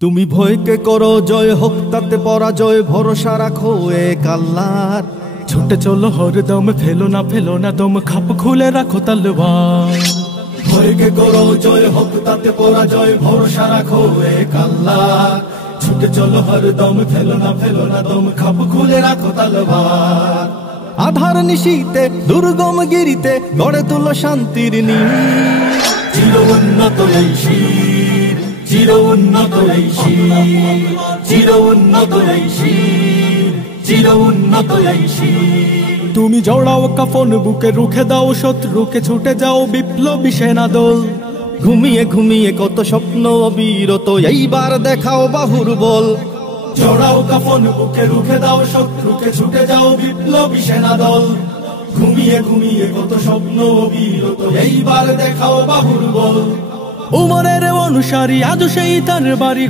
তুমি ভয়কে করো জয়, হোক তাতে পরাজয়, ভরসা রাখো এক আল্লাহর। ছুটে চলো হরদম, ফেলো না দম, খাপ খুলে রাখো তলোয়ার। ভয়কে করো জয়, হোক তাতে পরাজয়, ভরসা রাখো এক আল্লাহর। ছুটে চলো হরদম, ফেলো না দম, খাপ খুলে রাখো তলোয়ার। আধার নিশীতে দুর্গম গিরিতে গড়ে তুলো শান্তির নীড়। চির উন্নত এই শির, চির উন্নত এই শির, চির উন্নত এই শির, চির উন্নত এই শির। তুমি জড়াও কাফন বুকে, রুখে দাও শত্রুকে, ছুটে যাও বিপ্লবী সেনা দল। ঘুমিয়ে ঘুমিয়ে কত স্বপ্ন অবিরত, এইবার দেখাও বাহুর বল। জড়াও কাফন বুকে, রুখে দাও শত্রুকে, ছুটে যাও বিপ্লবী সেনা দল। ঘুমিয়ে ঘুমিয়ে কত স্বপ্ন অবিরত, এইবার দেখাও বাহুর বল। উমরের অনুসারী আজ সেই তার বাড়ি,